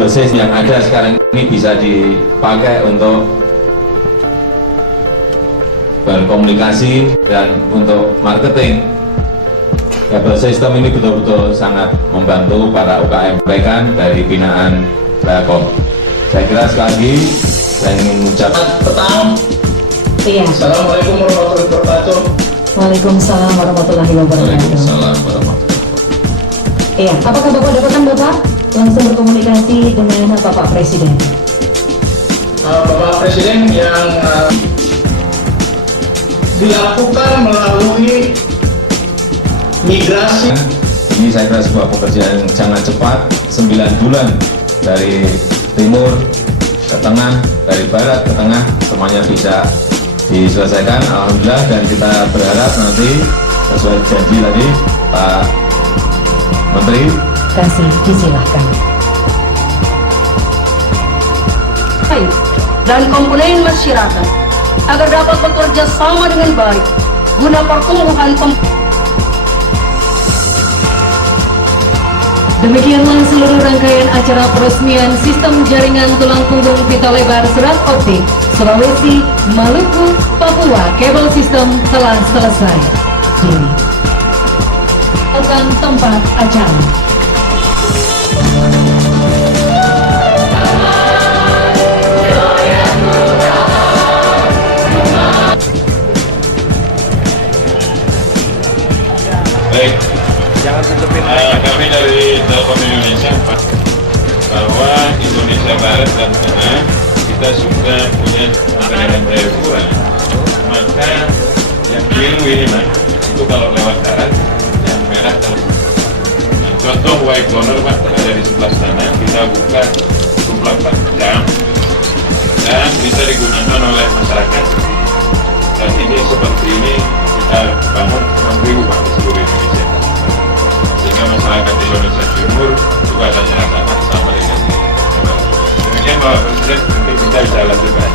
kabel sis yang ada sekarang ini bisa dipakai untuk berkomunikasi dan untuk marketing. Kabel sistem ini betul-betul sangat membantu para UKM mereka dari binaan Telkom. Saya kira sekali lagi saya ingin mengucapkan petang. Iya. Assalamualaikum warahmatullahi wabarakatuh. Waalaikumsalam warahmatullahi wabarakatuh. Waalaikumsalam warahmatullahi wabarakatuh. Iya, apakah Bapak dapatkan Bapak langsung berkomunikasi dengan Bapak Presiden? Bapak Presiden yang dilakukan melalui migrasi. Ini saya kira sebuah pekerjaan yang sangat cepat, 9 bulan dari timur ke tengah, dari barat ke tengah, semuanya bisa diselesaikan, alhamdulillah. Dan kita berharap nanti sesuai janji tadi Pak Menteri. Kasih, disilahkan. Baik, dan komponen masyarakat agar dapat bekerja sama dengan baik guna pertumbuhan Demikianlah seluruh rangkaian acara peresmian sistem jaringan tulang punggung pita lebar serat optik Sulawesi, Maluku, Papua kabel sistem telah selesai. Jadi, akan tempat acara. Baik, kami dari Telkom Indonesia Pak, bahwa Indonesia Barat dan Tengah kita sudah punya rantai dua, maka yang biru ini Mas, itu kalau lewat darat, yang merah kalau nah, contoh white corner Pak ada di sebelah sana, kita buka 24 jam dan bisa digunakan oleh masyarakat. Dan ini seperti ini kita bangun 6.000 Pak di seluruh Indonesia, sehingga masyarakat Indonesia Timur juga ada merasakan sama dengan ini. Demikian Bapak Presiden, mungkin kita bisa lanjutkan.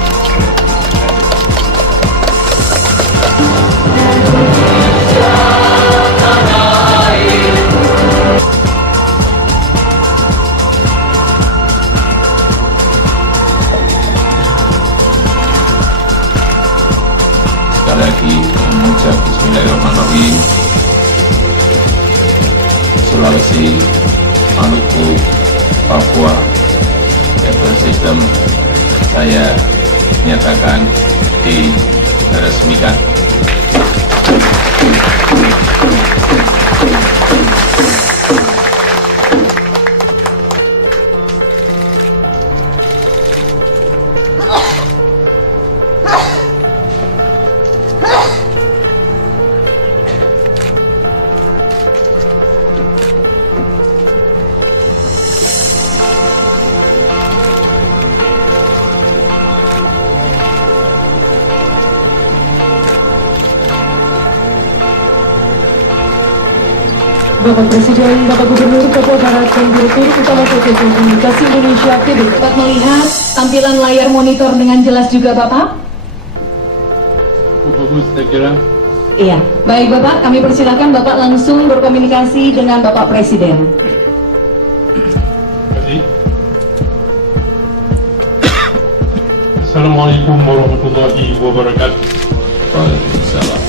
Sekali lagi mengucap Bismillahirrahmanirrahim. Sulawesi, Maluku, Papua kabel sistem saya nyatakan diresmikan. Bapak Presiden, Bapak Gubernur Papua Barat dan Direktur Utama PT Komunikasi Indonesia TBK. Dapat melihat tampilan layar monitor dengan jelas juga Bapak? Bagus, saya kira. Iya, baik Bapak, kami persilakan Bapak langsung berkomunikasi dengan Bapak Presiden. Assalamualaikum warahmatullahi wabarakatuh. Waalaikumsalam.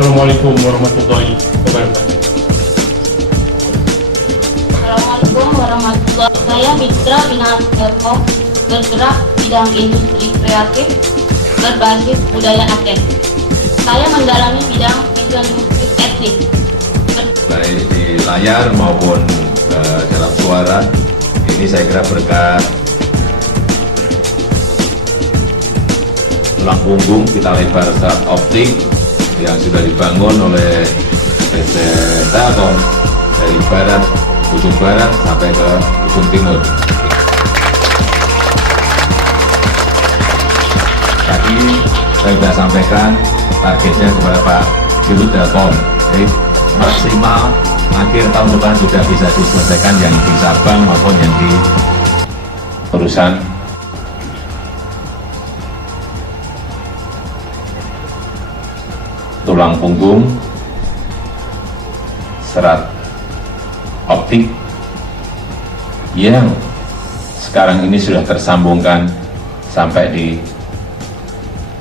Assalamualaikum warahmatullahi wabarakatuh. Assalamualaikum warahmatullahi wabarakatuh. Saya Mitra Binaan Telkom, bergerak bidang industri kreatif berbasis budaya Aceh. Saya mendalami bidang visual musik etnik. Baik di layar maupun dalam suara, ini saya kira berkat tulang punggung pita lebar serat optik yang sudah dibangun oleh PT Telkom dari barat, ujung barat sampai ke ujung timur. Tadi saya sudah sampaikan targetnya kepada Pak Dirut Telkom, jadi maksimal akhir tahun depan sudah bisa diselesaikan yang di Sabang maupun yang di urusan tulang punggung serat optik yang sekarang ini sudah tersambungkan sampai di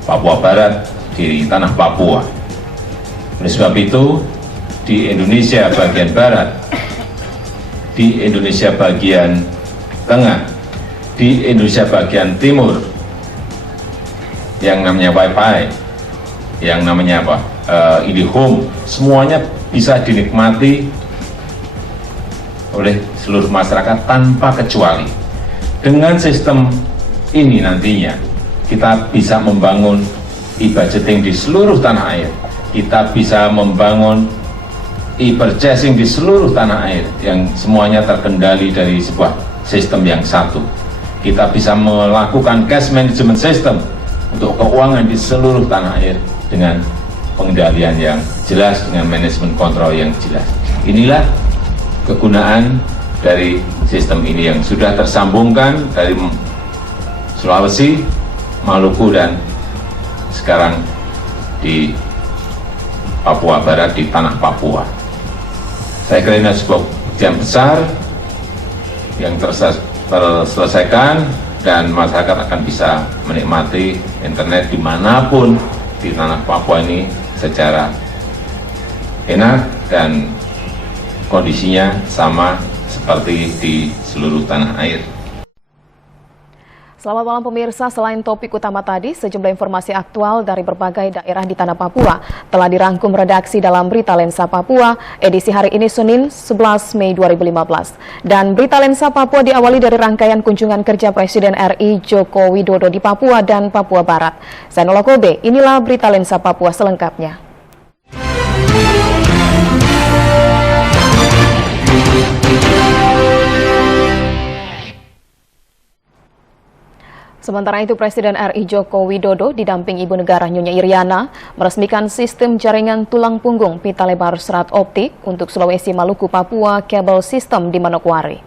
Papua Barat, di tanah Papua. Oleh sebab itu, di Indonesia bagian Barat, di Indonesia bagian Tengah, di Indonesia bagian Timur, yang namanya Wi-Fi, yang namanya IndiHome, semuanya bisa dinikmati oleh seluruh masyarakat tanpa kecuali. Dengan sistem ini nantinya kita bisa membangun e-budgeting di seluruh tanah air, kita bisa membangun e-purchasing di seluruh tanah air yang semuanya terkendali dari sebuah sistem yang satu. Kita bisa melakukan cash management system untuk keuangan di seluruh tanah air dengan pengendalian yang jelas, dengan manajemen kontrol yang jelas. Inilah kegunaan dari sistem ini yang sudah tersambungkan dari Sulawesi, Maluku, dan sekarang di Papua Barat, di tanah Papua. Saya kira ini sebuah pekerjaan besar yang terselesaikan dan masyarakat akan bisa menikmati internet dimanapun di tanah Papua ini secara enak dan kondisinya sama seperti di seluruh tanah air. Selamat malam pemirsa, selain topik utama tadi, sejumlah informasi aktual dari berbagai daerah di tanah Papua telah dirangkum redaksi dalam Berita Lensa Papua, edisi hari ini Senin 11 Mei 2015. Dan Berita Lensa Papua diawali dari rangkaian kunjungan kerja Presiden RI Joko Widodo di Papua dan Papua Barat. Saya Nola Kobe, inilah Berita Lensa Papua selengkapnya. Sementara itu, Presiden RI Joko Widodo didampingi Ibu Negara Nyonya Iriana meresmikan sistem jaringan tulang punggung pita lebar serat optik untuk Sulawesi, Maluku, Papua Cable System di Manokwari.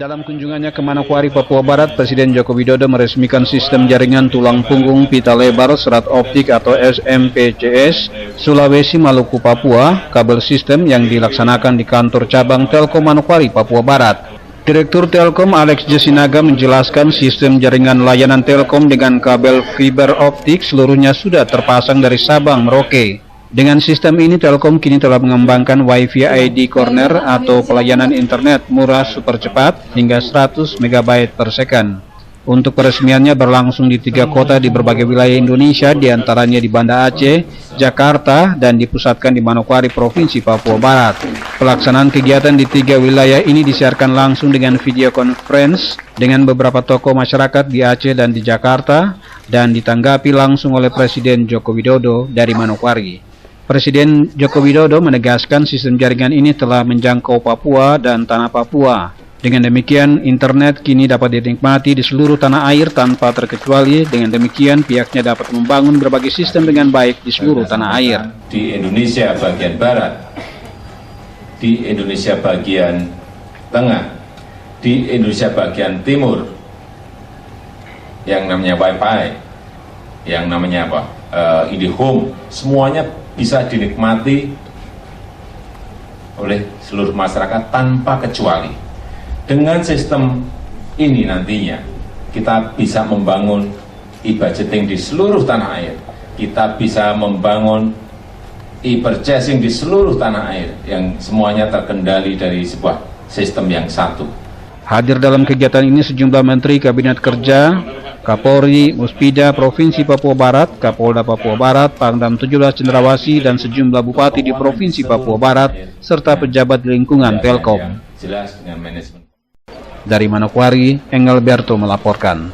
Dalam kunjungannya ke Manokwari, Papua Barat, Presiden Joko Widodo meresmikan sistem jaringan tulang punggung pita lebar serat optik atau SMPCS Sulawesi, Maluku, Papua Cable System yang dilaksanakan di kantor cabang Telkom Manokwari, Papua Barat. Direktur Telkom Alex Jesinaga menjelaskan sistem jaringan layanan Telkom dengan kabel fiber optik seluruhnya sudah terpasang dari Sabang Merauke. Dengan sistem ini Telkom kini telah mengembangkan Wi-Fi ID Corner atau pelayanan internet murah super cepat hingga 100 MB per second. Untuk peresmiannya berlangsung di 3 kota di berbagai wilayah Indonesia, diantaranya di Banda Aceh, Jakarta, dan dipusatkan di Manokwari, Provinsi Papua Barat. Pelaksanaan kegiatan di 3 wilayah ini disiarkan langsung dengan video conference dengan beberapa tokoh masyarakat di Aceh dan di Jakarta, dan ditanggapi langsung oleh Presiden Joko Widodo dari Manokwari. Presiden Joko Widodo menegaskan sistem jaringan ini telah menjangkau Papua dan tanah Papua. Dengan demikian, internet kini dapat dinikmati di seluruh tanah air tanpa terkecuali. Dengan demikian, pihaknya dapat membangun berbagai sistem dengan baik di seluruh tanah air. Di Indonesia bagian Barat, di Indonesia bagian Tengah, di Indonesia bagian Timur, yang namanya Wi-Fi, yang namanya IndiHome, semuanya bisa dinikmati oleh seluruh masyarakat tanpa kecuali. Dengan sistem ini nantinya kita bisa membangun e-budgeting di seluruh tanah air, kita bisa membangun e-purchasing di seluruh tanah air yang semuanya terkendali dari sebuah sistem yang satu. Hadir dalam kegiatan ini sejumlah Menteri Kabinet Kerja, Kapolri, Muspida, Provinsi Papua Barat, Kapolda Papua Barat, Pangdam 17 Cendrawasih, dan sejumlah bupati di Provinsi Papua Barat, serta pejabat di lingkungan Telkom. Jelas dengan manajemen. Dari Manokwari, Engelberto melaporkan.